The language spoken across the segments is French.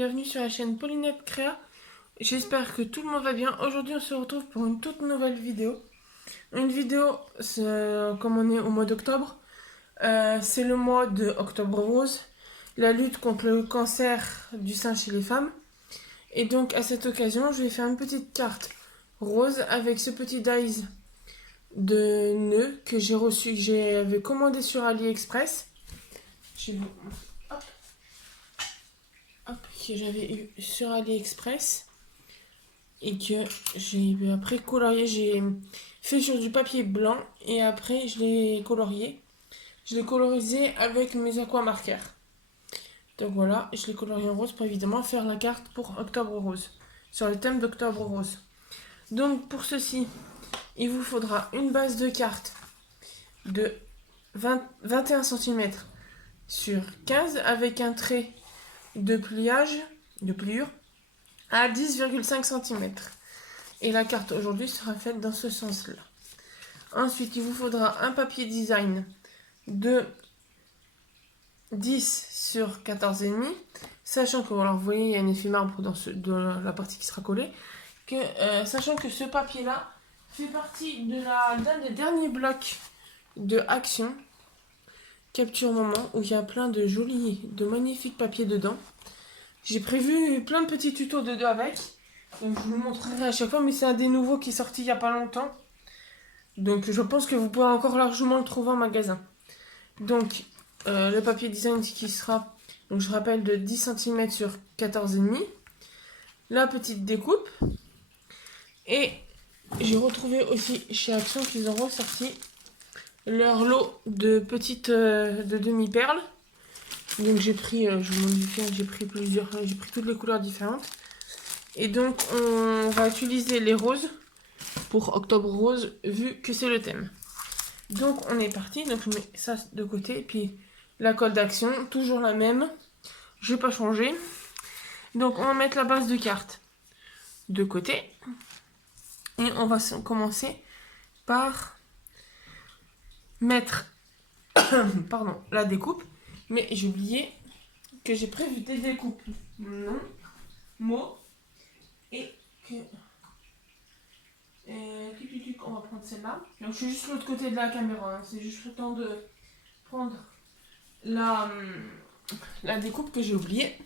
bienvenue sur la chaîne Paulinette Créa. J'espère que tout le monde va bien. Aujourd'hui on se retrouve pour une toute nouvelle vidéo. Une vidéo, comme on est au mois d'octobre, c'est le mois de Octobre Rose, la lutte contre le cancer du sein chez les femmes. Et donc à cette occasion, je vais faire une petite carte rose avec ce petit dies de nœuds que j'ai reçu, que j'avais commandé sur AliExpress. Que j'avais eu sur AliExpress et que j'ai après colorié. J'ai fait sur du papier blanc et après je l'ai colorié. Je l'ai colorisé avec mes aquamarqueurs. Donc voilà, je l'ai colorié en rose pour évidemment faire la carte pour Octobre Rose, sur le thème d'Octobre Rose. Donc pour ceci, il vous faudra une base de carte de 21 cm sur 15 avec un trait de pliure à 10,5 cm. Et la carte aujourd'hui sera faite dans ce sens-là. Ensuite, il vous faudra un papier design de 10 sur 14,5. Sachant que, alors vous voyez, il y a un effet marbre dans la partie qui sera collée. Sachant que ce papier-là fait partie d'un des derniers blocs de Action Capture Moment où il y a plein de magnifiques papiers dedans. J'ai prévu plein de petits tutos dedans avec. Donc je vous le montrerai à chaque fois, mais c'est un des nouveaux qui est sorti il n'y a pas longtemps. Donc je pense que vous pourrez encore largement le trouver en magasin. Donc le papier design qui sera, donc je rappelle, de 10 cm sur 14,5. La petite découpe. Et j'ai retrouvé aussi chez Action qu'ils ont ressorti leur lot de petites de demi-perles. Donc j'ai pris, je vous montre, j'ai pris toutes les couleurs différentes. Et donc on va utiliser les roses pour Octobre Rose vu que c'est le thème. Donc on est parti, donc je mets ça de côté. Et puis la colle d'Action, toujours la même, je vais pas changer. Donc on va mettre la base de carte de côté. Et on va commencer par mettre pardon, la découpe. Mais j'ai oublié que j'ai prévu des découpes nom, mot et que on va prendre celle-là. Donc je suis juste de l'autre côté de la caméra, hein. C'est juste le temps de prendre la découpe que j'ai oublié.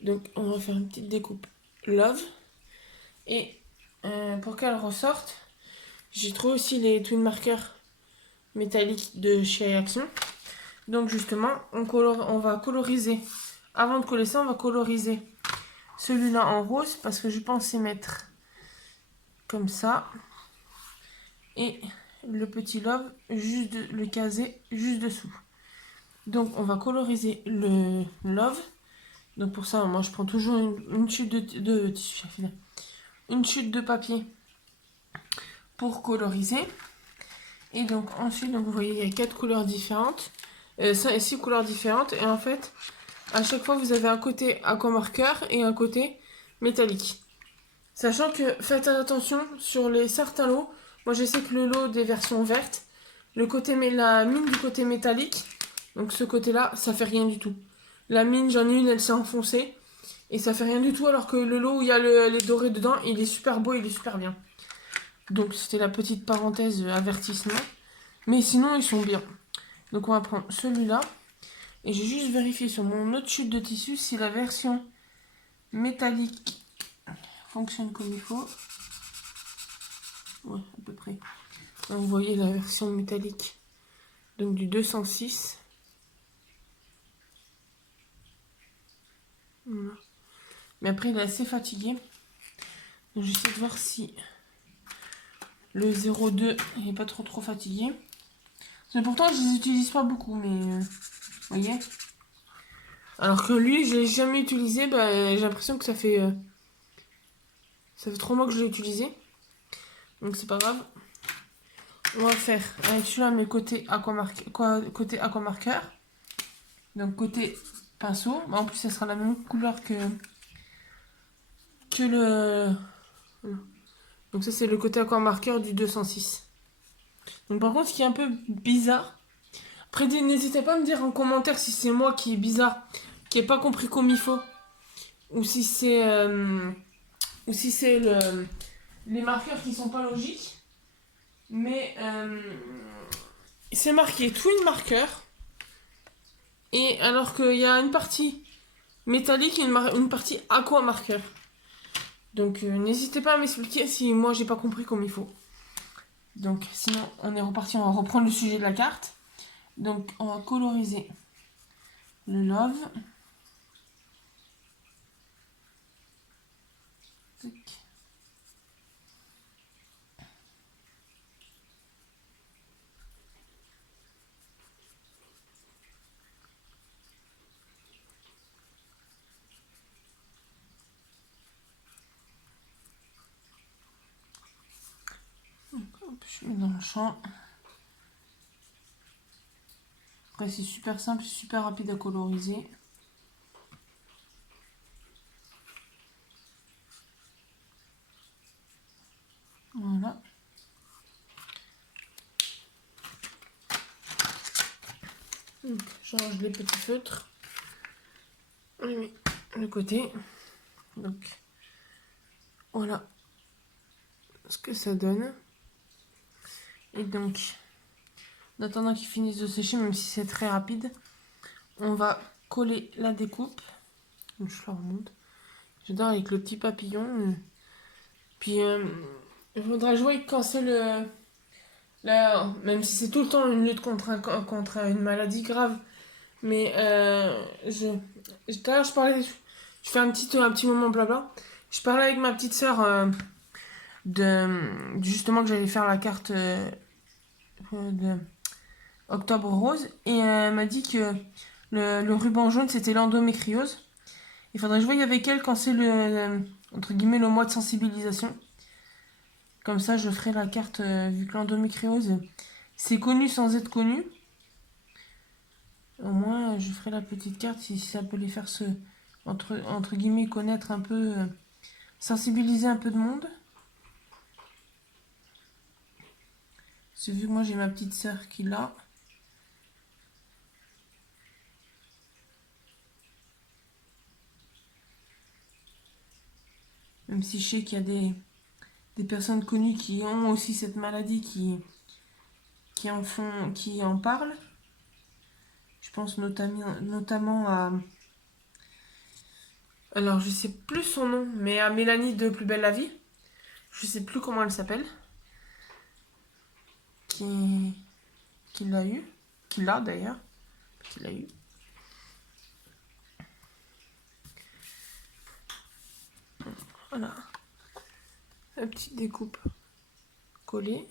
Donc on va faire une petite découpe love. Et pour qu'elle ressorte, j'ai trouvé aussi les twin markers métalliques de chez Action. Donc justement, on va coloriser. Avant de coller ça, on va coloriser celui-là en rose parce que je pensais mettre comme ça. Et le petit love, le caser juste dessous. Donc on va coloriser le love. Donc pour ça, moi je prends toujours une chute de tissu, une chute de papier pour coloriser. Et donc ensuite, donc vous voyez, il y a 4 couleurs différentes. 6 couleurs différentes. Et en fait, à chaque fois, vous avez un côté aquamarqueur et un côté métallique. Sachant que faites attention sur certains lots. Moi, je sais que le lot des versions vertes, la mine du côté métallique, donc ce côté-là, ça fait rien du tout. La mine, j'en ai une, elle s'est enfoncée. Et ça fait rien du tout, alors que le lot où il y a les dorés dedans, il est super beau, il est super bien. Donc, c'était la petite parenthèse avertissement. Mais sinon, ils sont bien. Donc on va prendre celui-là. Et j'ai juste vérifié sur mon autre chute de tissu si la version métallique fonctionne comme il faut. Ouais, à peu près. Donc, vous voyez la version métallique. Donc du 206. Voilà. Mais après il est assez fatigué. Donc j'essaie de voir si le 02 n'est pas trop fatigué. Mais pourtant, je les utilise pas beaucoup, mais vous voyez. Alors que lui, je l'ai jamais utilisé, j'ai l'impression que ça fait 3 mois que je l'ai utilisé. Donc c'est pas grave. On va faire avec celui-là mes côtés aquamarqueur. Donc côté pinceau. En plus, ça sera la même couleur que le... Donc ça, c'est le côté aquamarqueur du 206. Donc par contre, ce qui est un peu bizarre, après n'hésitez pas à me dire en commentaire si c'est moi qui est bizarre, qui n'ai pas compris comme il faut. ou si c'est les marqueurs qui sont pas logiques. Mais c'est marqué Twin Marker. Et alors qu'il y a une partie métallique et une partie aqua marker. Donc n'hésitez pas à m'expliquer si moi j'ai pas compris comme il faut. Donc sinon on est reparti, on va reprendre le sujet de la carte. Donc on va coloriser le love. Tac. Donc, hop, je mets dans le champ. Après c'est super simple, super rapide à coloriser. Voilà. Donc je range les petits feutres. On les met de côté. Donc voilà ce que ça donne. Et donc, en attendant qu'ils finissent de sécher, même si c'est très rapide, on va coller la découpe. Donc, je la remonte. J'adore avec le petit papillon. Puis, il faudra jouer quand c'est même si c'est tout le temps une lutte contre une maladie grave. Mais tout à l'heure, je parlais. Je fais un petit moment blabla. Je parlais avec ma petite sœur justement que j'allais faire la carte de Octobre Rose. Et elle m'a dit que le ruban jaune, c'était l'endométriose. Il faudrait jouer avec elle quand c'est entre guillemets, le mois de sensibilisation. Comme ça, je ferai la carte, vu que l'endométriose, c'est connu sans être connu. Au moins, je ferai la petite carte si ça peut les faire entre guillemets, connaître un peu, sensibiliser un peu de monde. C'est vu que moi, j'ai ma petite sœur qui l'a. Même si je sais qu'il y a des personnes connues qui ont aussi cette maladie, qui en parlent. Je pense notamment à... Alors, je sais plus son nom, mais à Mélanie de Plus belle la vie. Je sais plus comment elle s'appelle. Qui l'a eu. Qui l'a d'ailleurs. Qui l'a eu. Voilà. La petite découpe collée.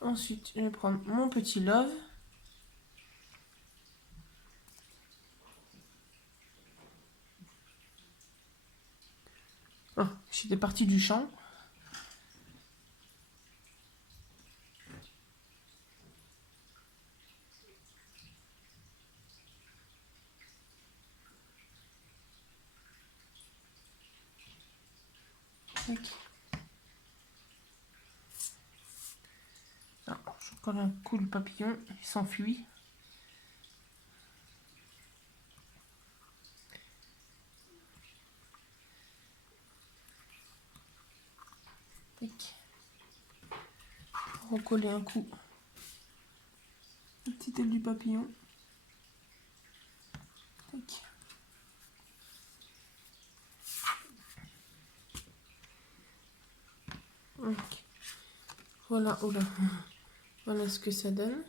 Ensuite, je vais prendre mon petit love. Oh, j'étais partie du champ. Tac. Ah, je colle un coup le papillon, il s'enfuit. Tac. Recoller un coup. Le petit aile du papillon. Tac. Donc, voilà, oula. Voilà ce que ça donne.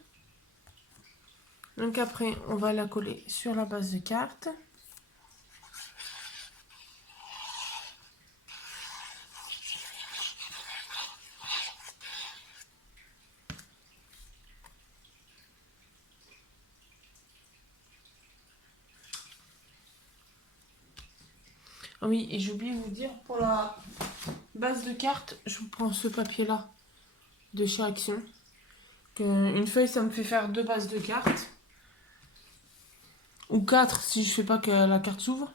Donc après, on va la coller sur la base de carte. Ah oui, et j'ai oublié de vous dire, pour la base de carte, je vous prends ce papier-là de chez Action. Une feuille, ça me fait faire 2 bases de cartes. Ou 4 si je fais pas que la carte s'ouvre.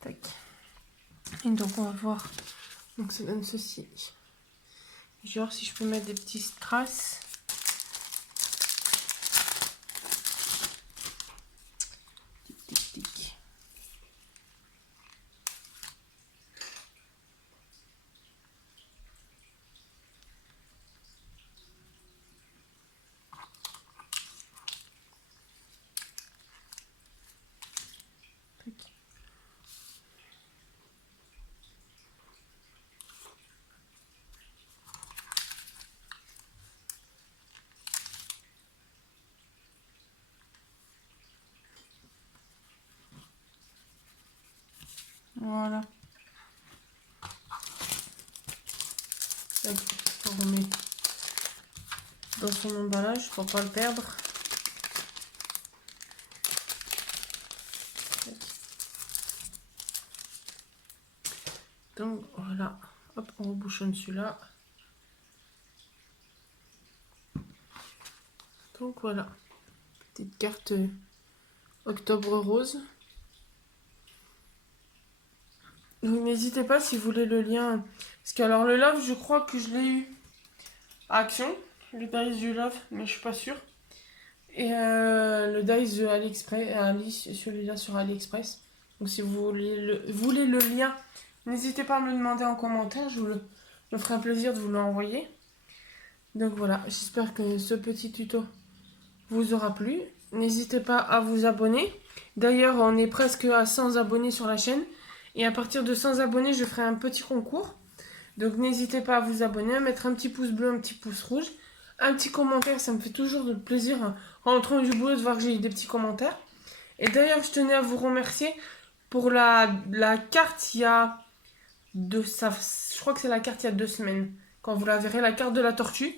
Tac. Et donc on va voir. Donc ça donne ceci. Je vais voir si je peux mettre des petits strass. Tic, tic, tic. Tac. Voilà. Tac, on remet dans son emballage pour pas le perdre. Tac. Donc voilà, hop, on rebouchonne celui-là. Donc voilà, petite carte Octobre Rose. Donc n'hésitez pas si vous voulez le lien. Parce que alors le Love, je crois que je l'ai eu à Action. Le Dice du Love, mais je suis pas sûre. Et le Dice de AliExpress, celui-là sur AliExpress. Donc si vous voulez le lien, n'hésitez pas à me le demander en commentaire. Je me ferai un plaisir de vous l'envoyer. Donc voilà, j'espère que ce petit tuto vous aura plu. N'hésitez pas à vous abonner. D'ailleurs, on est presque à 100 abonnés sur la chaîne. Et à partir de 100 abonnés, je ferai un petit concours. Donc n'hésitez pas à vous abonner, à mettre un petit pouce bleu, un petit pouce rouge. Un petit commentaire, ça me fait toujours de plaisir en rentrant du boulot de voir que j'ai eu des petits commentaires. Et d'ailleurs, je tenais à vous remercier pour la carte il y a je crois que c'est la carte il y a 2 semaines. Quand vous la verrez, la carte de la tortue.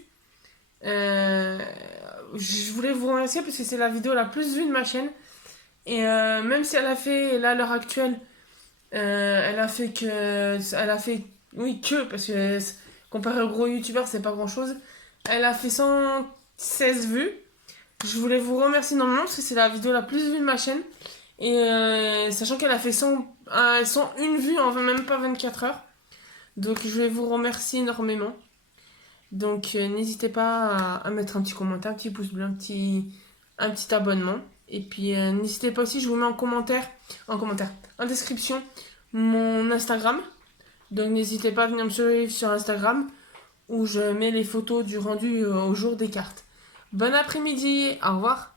Je voulais vous remercier parce que c'est la vidéo la plus vue de ma chaîne. Et même si elle a fait, là à l'heure actuelle, elle a fait oui, parce que comparé aux gros youtubeurs, c'est pas grand chose. Elle a fait 116 vues. Je voulais vous remercier énormément parce que c'est la vidéo la plus vue de ma chaîne. Et sachant qu'elle a fait 101 vues en même pas 24 heures. Donc je vais vous remercier énormément. Donc n'hésitez pas à mettre un petit commentaire, un petit pouce bleu, un petit abonnement. Et puis n'hésitez pas aussi, je vous mets en description, mon Instagram. Donc n'hésitez pas à venir me suivre sur Instagram où je mets les photos du rendu au jour des cartes. Bon après-midi, au revoir.